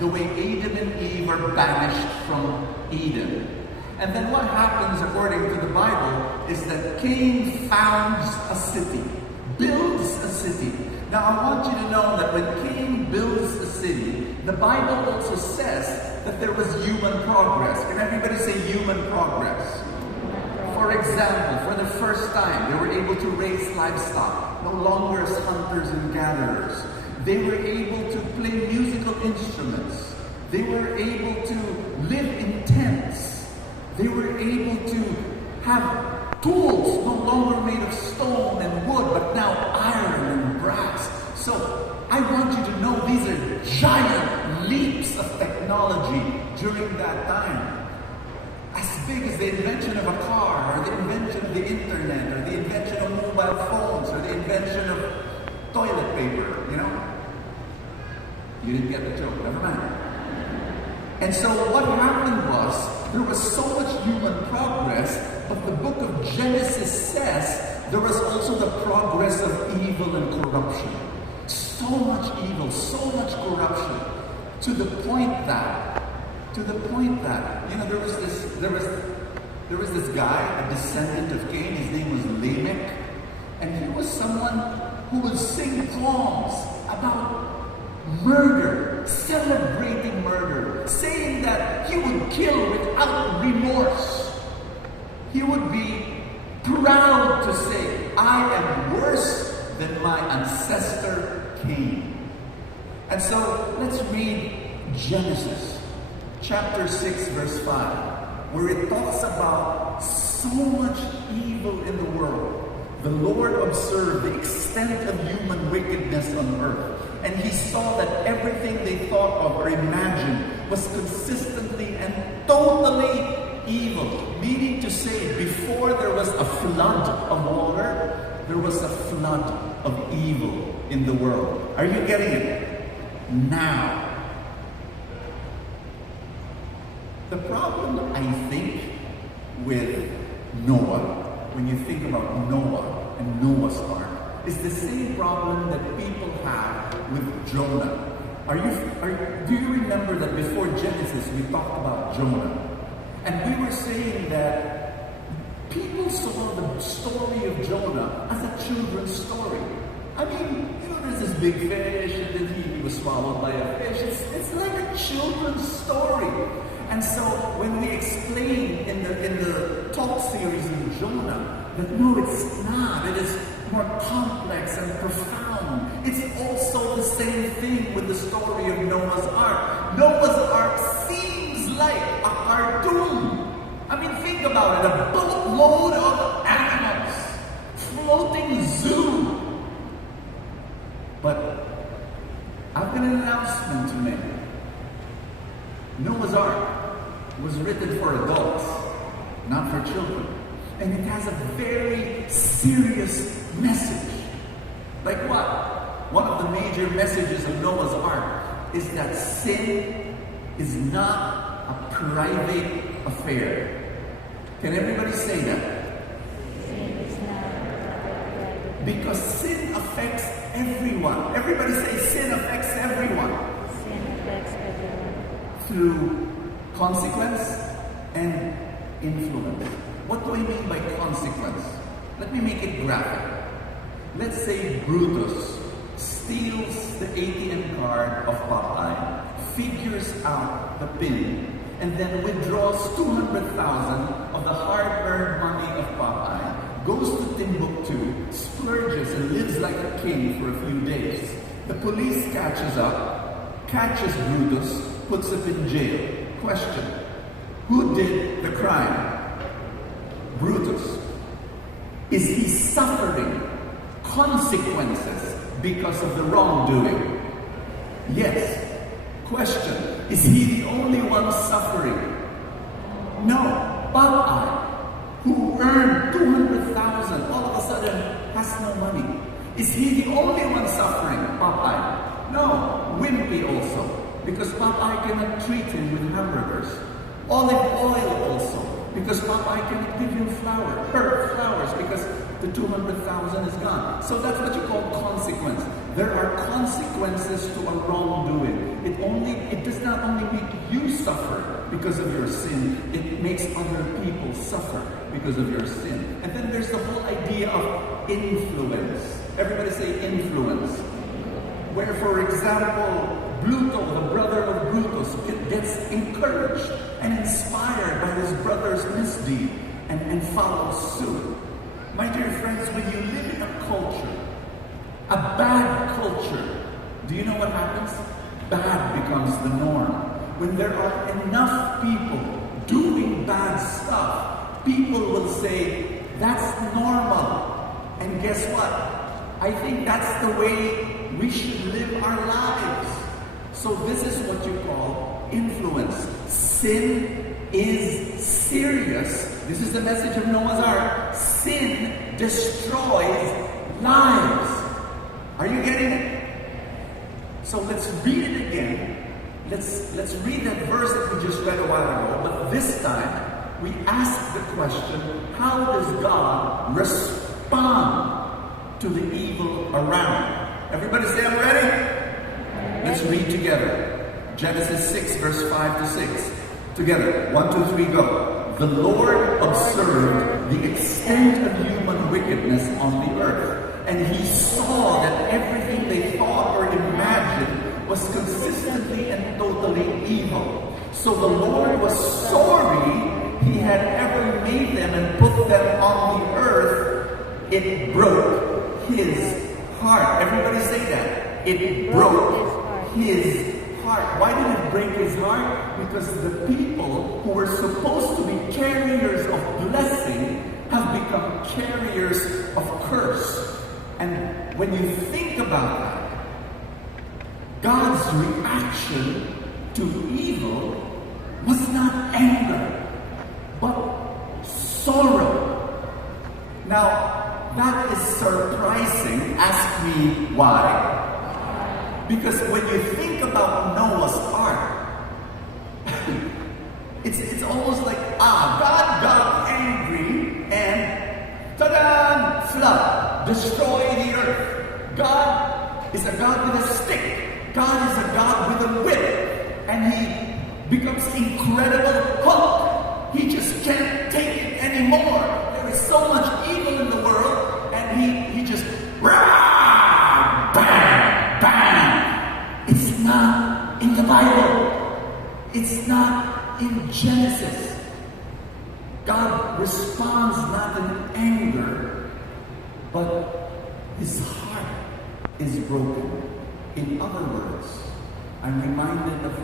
the way Adam and Eve are banished from Eden. And then what happens, according to the Bible, is that Cain founds a city, builds a city. Now I want you to know that when Cain builds a city, the Bible also says that there was human progress. Can everybody say human progress? For example, for the first time, they were able to raise livestock, no longer as hunters and gatherers. They were able to play musical instruments. They were able to live in tents. They were able to have tools no longer made of stone and wood, but now iron and brass. So I want you to know these are giant leaps of technology during that time. As big as the invention of a car, or the invention of the internet, or the invention of mobile phones, or the invention of toilet paper, you know? You didn't get the joke, never mind. And so what happened was, there was so much human progress, but the book of Genesis says there was also the progress of evil and corruption. So much evil, so much corruption, to the point that, you know, there was this guy, a descendant of Cain. His name was Lamech, and he was someone who would sing songs about murder, celebrating murder, saying that he would kill without remorse. He would be proud to say, I am worse than my ancestor Cain. And so let's read Genesis chapter 6 verse 5, where it talks about so much evil in the world. The Lord observed the extent of human wickedness on earth, and he saw that everything they thought of or imagined was consistently and totally evil. Meaning to say, before there was a flood of water, there was a flood of evil in the world. Are you getting it? Now, the problem, I think, with Noah, when you think about Noah and Noah's Ark, is the same problem that people have with Jonah. Do you remember that before Genesis we talked about Jonah? And we were saying that people saw the story of Jonah as a children's story. I mean, you know, there's this big fish and then he was swallowed by a fish. It's like a children's story. And so when we explain in the talk series in Jonah that no, it's not. It is more complex and profound. It's also the same thing with the story of Noah's Ark. Noah's Ark seems like a cartoon. I mean, think about it. A boatload of animals. Floating zoo. But I've got an announcement to make. Noah's Ark was written for adults, not for children. And it has a very serious message. Like what? One of the major messages of Noah's Ark is that sin is not a private affair. Can everybody say that? Sin is not a private affair. Because sin affects everyone. Everybody say sin affects everyone. Sin affects everyone. Through consequence and influence. What do I mean by consequence? Let me make it graphic. Let's say Brutus steals the ATM card of Popeye, figures out the PIN, and then withdraws 200,000 of the hard-earned money of Popeye, goes to Timbuktu, splurges and lives like a king for a few days. The police catches up, catches Brutus, puts him in jail. Question: who did the crime? Brutus. Is he suffering consequences because of the wrongdoing? Yes. Question: is he the only one suffering? No. Popeye, who earned 200,000, all of a sudden has no money. Is he the only one suffering? Popeye. No. Wimpy also, because Popeye cannot treat him with hamburgers. Olive oil also, because Popeye cannot give him flowers, because the 200,000 is gone. So that's what you call consequence. There are consequences to a wrongdoing. It does not you suffer because of your sin, it makes other people suffer because of your sin. And then there's the whole idea of influence. Everybody say influence. Where, for example, Bluto, the brother of Brutus, gets encouraged and inspired by his brother's misdeed and follows suit. My dear friends, when you live in a culture, a bad culture, do you know what happens? Bad becomes the norm. When there are enough people doing bad stuff, people will say, that's normal. And guess what? I think that's the way we should live our lives. So this is what you call influence. Sin is serious. This is the message of Noah's Ark. Sin destroys lives. Are you getting it? So let's read it again. Let's read that verse that we just read a while ago. But this time, we ask the question, how does God respond to the evil around? Everybody say, I'm ready? Let's read together. Genesis 6, verse 5 to 6. Together. 1, 2, 3, go. The Lord observed the extent of human wickedness on the earth, and he saw that everything they thought or imagined was consistently and totally evil. So the Lord was sorry he had ever made them and put them on the earth. It broke his heart. Everybody say that. It broke his heart. Why did it break his heart? Because the people who were supposed to be carriers of blessing have become carriers of curse. And when you think about that, God's reaction to evil was not anger, but sorrow. Now, that is surprising. Ask me why. Because when you think about Noah's Ark, it's almost like, God got angry and ta-da! Flood, destroy the earth. God is a God with a stick. God is a God with a whip. And he becomes incredible Hulk. He just can't take it anymore. There is so much evil in the world, and he just rah, bang, bang. It's not in the Bible. It's not in Genesis. God responds not in anger, but his heart is broken. In other words, I'm reminded of